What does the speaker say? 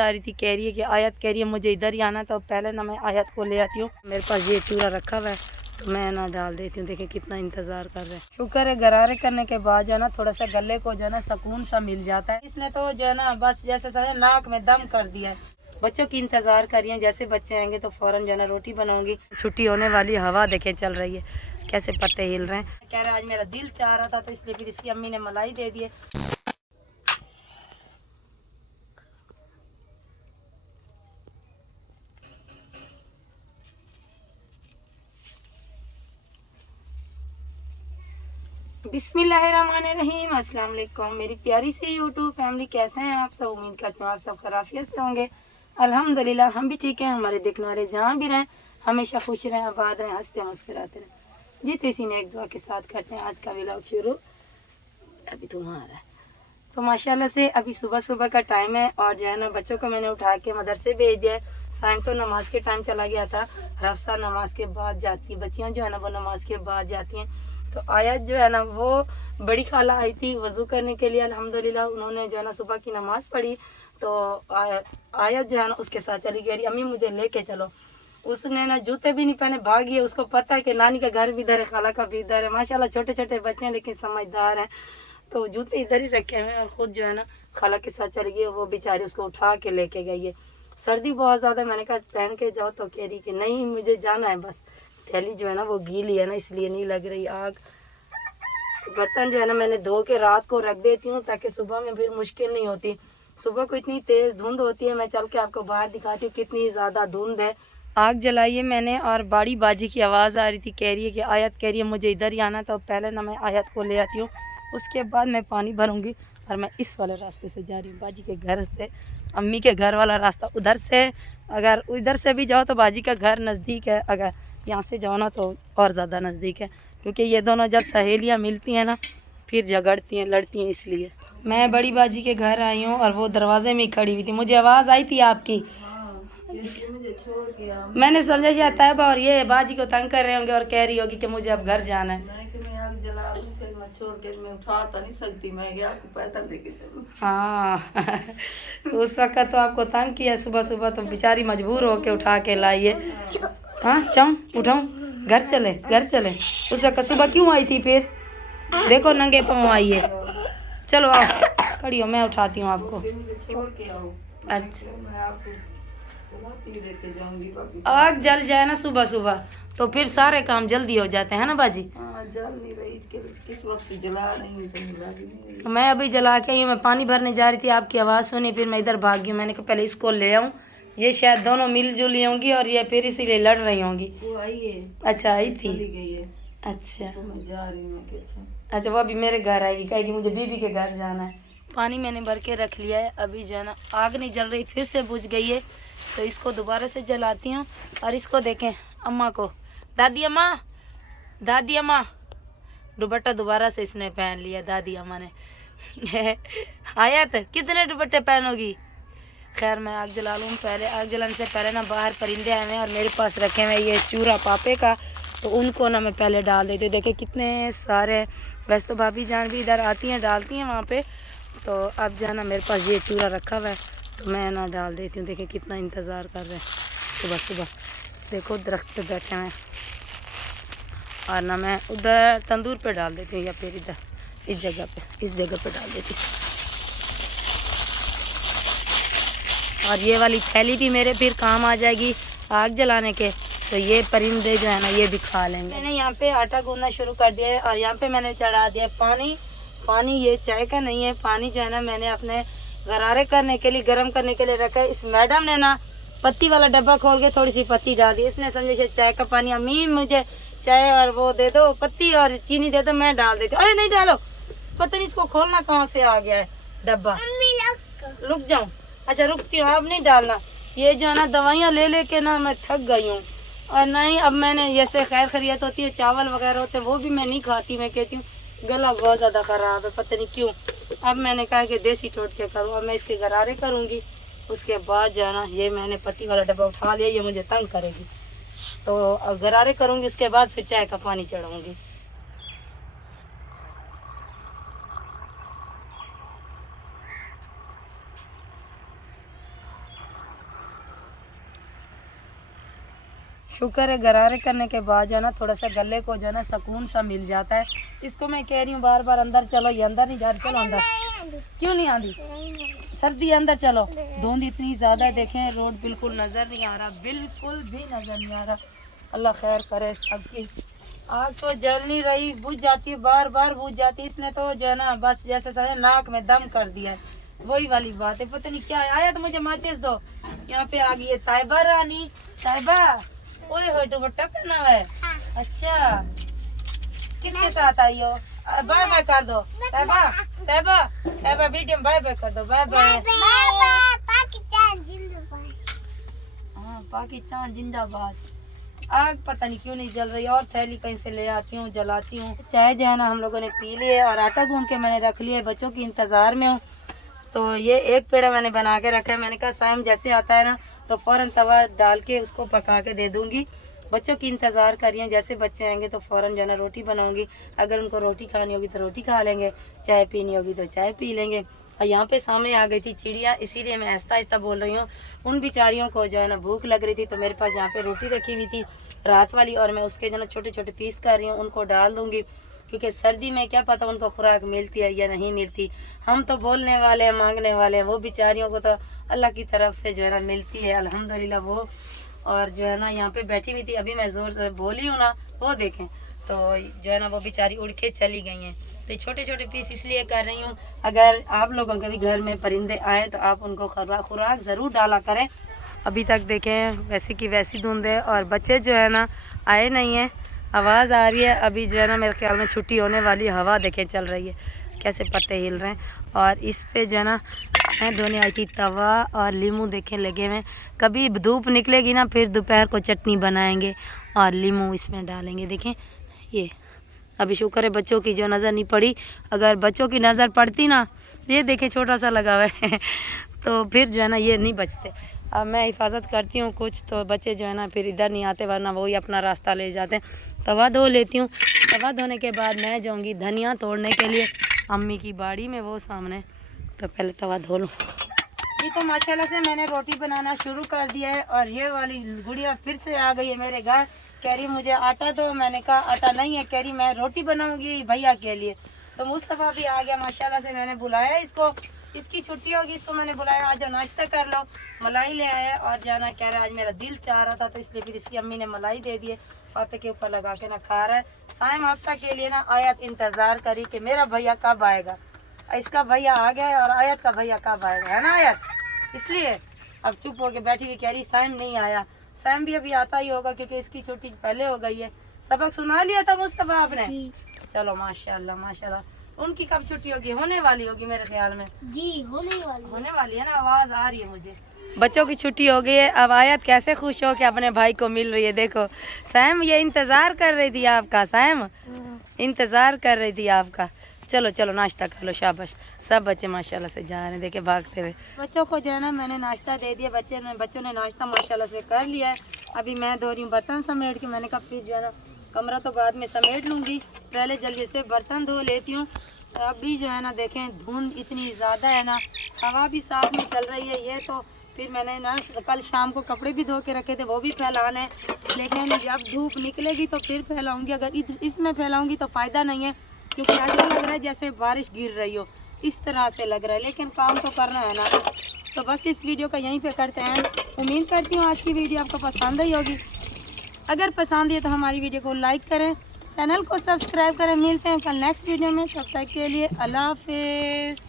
आ रही थी, कह रही है कि आयत कह रही है मुझे इधर ही आना, तो पहले ना मैं आयत को ले आती हूँ। मेरे पास ये चूरा रखा हुआ है तो मैं ना डाल देती हूँ। देखिए कितना इंतज़ार कर रहे हैं। शुक्र है गरारे करने के बाद जो है ना थोड़ा सा गले को जो है ना सुकून सा मिल जाता है। इसने तो जो है ना बस जैसे समझे नाक में दम कर दिया है। बच्चों की इंतज़ार कर रही हैं, जैसे बच्चे आएंगे तो फ़ौरन जो है ना रोटी बनाऊंगी। छुट्टी होने वाली, हवा देखे चल रही है कैसे पत्ते हिल रहे हैं। कह रहा आज मेरा दिल चाह रहा था तो इसलिए फिर इसकी अम्मी ने मलाई दे दिए। बिस्मिल्लाहिर्रहमानिर्रहीम, अस्सलाम वालेकुम मेरी प्यारी सी यूट्यूब फैमिली, कैसे हैं आप सब। उम्मीद करती हूँ आप सब खराफियत से होंगे। अल्हम्दुलिल्लाह हम भी ठीक हैं। हमारे देखने वाले जहाँ भी रहें हमेशा खुश रहें, आबाद रहें, हंसते मुस्कुराते रहें। जी तो इसी ने एक दुआ के साथ करते हैं आज का व्लॉग शुरू। अभी तुम्हारा तो माशाल्लाह से अभी सुबह सुबह का टाइम है और जो है ना बच्चों को मैंने उठा के मदरसे भेज दिया। साइम तो नमाज के टाइम चला गया था, रफ्सा नमाज के बाद जाती है, बच्चियाँ जो है ना वो नमाज के बाद जाती हैं। तो आयत जो है ना वो बड़ी खाला आई थी वज़ू करने के लिए। अल्हम्दुलिल्लाह उन्होंने जो है ना सुबह की नमाज़ पढ़ी तो आयत जो है ना उसके साथ चली गई। अम्मी मुझे लेके चलो। उसने ना जूते भी नहीं पहने, भागी है। उसको पता है कि नानी का घर भी इधर है, खाला का भी इधर है। माशाल्लाह छोटे छोटे बच्चे हैं लेकिन समझदार हैं। तो जूते इधर ही रखे हुए हैं और ख़ुद जो है ना खाला के साथ चली गई। वो बेचारी उसको उठा के लेके गई है। सर्दी बहुत ज़्यादा, मैंने कहा पहन के जाओ तो कह रही कि नहीं मुझे जाना है, बस थैली जो है ना वो गीली है ना इसलिए नहीं लग रही आग। बर्तन जो है ना मैंने धो के रात को रख देती हूँ ताकि सुबह में फिर मुश्किल नहीं होती। सुबह को इतनी तेज़ धुंध होती है, मैं चल के आपको बाहर दिखाती हूँ कितनी ज़्यादा धुंध है। आग जलाई है मैंने और बाड़ी बाजी की आवाज़ आ रही थी, कह रही है कि आयत कह रही है मुझे इधर ही आना, तो पहले ना मैं आयत को ले आती हूँ, उसके बाद मैं पानी भरूँगी। और मैं इस वाले रास्ते से जा रही हूँ, बाजी के घर से। अम्मी के घर वाला रास्ता उधर से, अगर उधर से भी जाओ तो बाजी का घर नज़दीक है, अगर यहाँ से जाओ ना तो और ज़्यादा नज़दीक है। क्योंकि ये दोनों जब सहेलियाँ मिलती हैं ना फिर झगड़ती हैं, लड़ती हैं। इसलिए मैं बड़ी बाजी के घर आई हूँ और वो दरवाजे में ही खड़ी हुई थी। मुझे आवाज़ आई थी आपकी, मुझे छोड़ के मैंने समझा शायद तैयबा और ये बाजी को तंग कर रहे होंगे और कह रही होगी कि मुझे अब घर जाना है। मैं छोड़ के मैं उठा तो नहीं सकती, मैं गया आपको पैदल लेके चलूं। हाँ तो उस वक्त तो आपको तंग किया सुबह सुबह, तो बेचारी मजबूर हो के उठा के लाइए। हाँ चाऊं उठाऊं, घर चले घर चले। उस वक्त सुबह क्यों आई थी फिर, देखो नंगे पाँव आई है। चलो आओ खड़ी हो, मैं उठाती हूँ आपको। अच्छा आग जल जाए ना सुबह सुबह तो फिर सारे काम जल्दी हो जाते हैं ना बाजी। जल नहीं रही, किस वक्त जला नहीं तो मैं अभी जला के आई हूँ। मैं पानी भरने जा रही थी, आपकी आवाज़ सुनी, फिर मैं इधर भाग गई। मैंने कहा पहले इसको ले आऊँ, ये शायद दोनों मिलजुल होंगी और ये फिर इसीलिए लड़ रही होंगी। वो आई है। अच्छा आई थी, गई है। अच्छा तो मैं जा रही हूँ। अच्छा वो अभी मेरे घर आएगी, कहेगी मुझे बीबी के घर जाना है। पानी मैंने भर के रख लिया है, अभी जो है ना आग नहीं जल रही, फिर से बुझ गई है। तो इसको दोबारा से जलाती हूँ। और इसको देखें अम्मा को, दादी अम्मा, दादी अम्मा, दुपट्टा दोबारा से इसने पहन लिया दादी अम्मा ने आयत कितने दुपट्टे पहनोगी। खैर मैं आग जला लूँ। पहले आग जलाने से पहले ना बाहर परिंदे आए हैं और मेरे पास रखे हुए ये चूरा पापे का, तो उनको ना मैं पहले डाल देती हूँ। देखे कितने सारे, वैसे तो भाभी जान भी इधर आती हैं डालती हैं वहाँ पे, तो अब जो है ना मेरे पास ये चूरा रखा हुआ है तो मैं ना डाल देती हूँ। देखिए कितना इंतज़ार कर रहे हैं सुबह सुबह। देखो दरख्त पे बैठे हैं और ना मैं उधर तंदूर पे डाल देती हूँ या फिर इधर इस जगह पे डाल देती हूँ। और ये वाली थैली भी मेरे फिर काम आ जाएगी आग जलाने के, तो ये परिंदे जो है ना ये भी खा लेंगे। मैंने यहाँ पे आटा गूंदना शुरू कर दिया है और यहाँ पे मैंने चढ़ा दिया पानी। पानी ये चाय का नहीं है, पानी जो है ना मैंने अपने गरारे करने के लिए, गर्म करने के लिए रखा है। इस मैडम ने ना पत्ती वाला डब्बा खोल के थोड़ी सी पत्ती डाल दी। इसने समझे शायद चाय का पानी, अम्मी मुझे चाय और वो दे दो, पत्ती और चीनी दे दो, मैं डाल देती हूँ। अरे नहीं डालो, पता नहीं इसको खोलना कहाँ से आ गया है डब्बा। रुक जाऊँ, अच्छा रुकती हूँ, अब नहीं डालना। ये जो है ना दवाइयाँ ले लेके ना मैं थक गई हूँ। और नहीं अब मैंने जैसे खैर खैरियत होती है, चावल वगैरह होते हैं वो भी मैं नहीं खाती। मैं कहती हूँ गला बहुत ज़्यादा ख़राब है, पता नहीं क्यों। अब मैंने कहा कि देसी टोटके करूँ, अब मैं इसके गरारे करूँगी। उसके बाद जो है ना ये मैंने पत्ती वाला डब्बा उठा लिया, ये मुझे तंग करेगी, तो गरारे करूँगी। उसके बाद फिर चाय का पानी चढ़ाऊँगी। शुक्र है गरारे करने के बाद जो है ना थोड़ा सा गले को जो है ना सुकून सा मिल जाता है। इसको मैं कह रही हूँ बार बार अंदर चलो, ये अंदर नहीं जा रही, चलो अंदर। क्यों नहीं आती? सर्दी अंदर चलो। धुंध इतनी ज़्यादा है, देखें रोड बिल्कुल नज़र नहीं आ रहा, बिल्कुल भी नज़र नहीं आ रहा। अल्लाह खैर करे सबकी। आग तो जल नहीं रही, बुझ जाती है, बार बार बुझ जाती है। इसने तो जो है ना बस जैसे समझे नाक में दम कर दिया है, वही वाली बात है। पता नहीं क्या आया, तो मुझे माचिस दो। यहाँ पे आ गई है ताइबा रानी। ताइबा, ओए हो दुपट्टा पहना हुआ है? अच्छा, किसके साथ आई हो? बाय बाय कर दो Taiba. Taiba, Taiba video bye bye कर दो। Bye bye. पाकिस्तान जिंदाबाद। हाँ, पाकिस्तान जिंदाबाद। आग पता नहीं क्यों नहीं जल रही, और थैली कहीं से ले आती हूँ, जलाती हूँ। चाय जो है ना हम लोगों ने पी ली है और आटा गूंद के मैंने रख लिया है, बच्चों की इंतज़ार में हूँ। तो ये एक पेड़ा मैंने बना के रखा है। मैंने कहा साइम जैसे आता है ना तो फ़ौरन तवा डाल के उसको पका के दे दूँगी। बच्चों की इंतज़ार कर रही हूँ, जैसे बच्चे आएंगे तो फ़ौरन जो है ना रोटी बनाऊँगी। अगर उनको रोटी खानी होगी तो रोटी खा लेंगे, चाय पीनी होगी तो चाय पी लेंगे। और यहाँ पे सामने आ गई थी चिड़िया, इसीलिए मैं आहिस्ता आहिस्ता बोल रही हूँ। उन बेचारियों को जो है ना भूख लग रही थी, तो मेरे पास यहाँ पे रोटी रखी हुई थी रात वाली, और मैं उसके जो ना छोटे छोटे पीस कर रही हूँ, उनको डाल दूँगी। क्योंकि सर्दी में क्या पता उनको खुराक मिलती है या नहीं मिलती। हम तो बोलने वाले हैं, मांगने वाले हैं, वो बेचारियों को तो अल्लाह की तरफ से जो है ना मिलती है अल्हम्दुलिल्लाह वो। और जो है ना यहाँ पे बैठी हुई थी, अभी मैं ज़ोर से बोली हूँ ना, वो देखें तो जो है ना वो बेचारी उड़ के चली गई हैं। तो छोटे छोटे पीस इसलिए कर रही हूँ, अगर आप लोगों के भी घर में परिंदे आए तो आप उनको खुराक ज़रूर डाला करें। अभी तक देखें वैसी की वैसी धुंध है और बच्चे जो है ना आए नहीं हैं। आवाज़ आ रही है, अभी जो है ना मेरे ख्याल में छुट्टी होने वाली। हवा देखें चल रही है, कैसे पत्ते हिल रहे हैं। और इस पे जो है ना मैं धोने आई थी तवा और लीमू देखें लगे हुए। कभी धूप निकलेगी ना फिर दोपहर को चटनी बनाएंगे और लीमू इसमें डालेंगे। देखें ये अभी शुक्र है बच्चों की जो नज़र नहीं पड़ी, अगर बच्चों की नज़र पड़ती ना, ये देखें छोटा सा लगा हुआ है तो फिर जो है ना ये नहीं बचते। अब मैं हिफाजत करती हूँ कुछ, तो बच्चे जो है ना फिर इधर नहीं आते, वरना वही अपना रास्ता ले जाते हैं। तवा धो लेती हूँ। तवा धोने के बाद मैं जाऊँगी धनिया तोड़ने के लिए अम्मी की बाड़ी में, वो सामने। तो पहले तवा धो लूँ। ये तो माशाल्लाह से मैंने रोटी बनाना शुरू कर दिया है। और ये वाली गुड़िया फिर से आ गई है मेरे घर, कह रही मुझे आटा दो। मैंने कहा आटा नहीं है, कह रही मैं रोटी बनाऊंगी भैया के लिए। तो मुस्तफ़ा भी आ गया माशाल्लाह से, मैंने बुलाया इसको, इसकी छुट्टी होगी, इसको मैंने बुलाया आज नाश्ता कर लो। मलाई ले आया और जाना कह रहा है आज मेरा दिल चाह रहा था, तो इसलिए फिर इसकी अम्मी ने मलाई दे दिए, पापे के ऊपर लगा के ना खा रहा है। साइम हाफसा के लिए ना आयत इंतज़ार करी कि मेरा भैया कब आएगा। इसका भैया आ गया है और आयत का भैया कब आएगा, है ना आयत। इसलिए अब चुप होके बैठी हुई, कह रही साइम नहीं आया। साइम भी अभी आता ही होगा क्योंकि इसकी छुट्टी पहले हो गई है। सबक सुना लिया था मुस्तफ़ा आपने? चलो माशाल्लाह माशाल्लाह। उनकी कब छुट्टी होगी? होने वाली होगी मेरे ख्याल में। जी होने वाली है ना, आवाज़ आ रही है मुझे। बच्चों की छुट्टी हो गई है। अब आयत कैसे खुश हो कि अपने भाई को मिल रही है। देखो साइम ये इंतज़ार कर रही थी आपका, साइम इंतज़ार कर रही थी आपका। चलो चलो नाश्ता कर लो, शाबाश। सब बच्चे माशाल्लाह से जा रहे हैं, देखे भागते हुए। बच्चों को जो है ना मैंने नाश्ता दे दिया, बच्चों ने नाश्ता माशाल्लाह से कर लिया है। अभी मैं धो रही हूँ बर्तन समेट के। मैंने कहा फिर जो है ना कमरा तो बाद में समेट लूँगी, पहले जल्दी से बर्तन धो लेती हूँ। अभी जो है ना देखें धुंध इतनी ज़्यादा है ना, हवा भी साथ में चल रही है। ये तो फिर मैंने ना कल शाम को कपड़े भी धो के रखे थे, वो भी फैलाने, लेकिन जब धूप निकलेगी तो फिर फैलाऊँगी। अगर इसमें फैलाऊँगी तो फ़ायदा नहीं है, क्योंकि ऐसा लग रहा है जैसे बारिश गिर रही हो, इस तरह से लग रहा है। लेकिन काम तो करना है ना। तो बस इस वीडियो का यहीं पे करते हैं। उम्मीद करती हूँ आज की वीडियो आपको पसंद आई होगी। अगर पसंद है तो हमारी वीडियो को लाइक करें, चैनल को सब्सक्राइब करें। मिलते हैं कल नेक्स्ट वीडियो में, तब तक के लिए अल्लाह हाफिज़।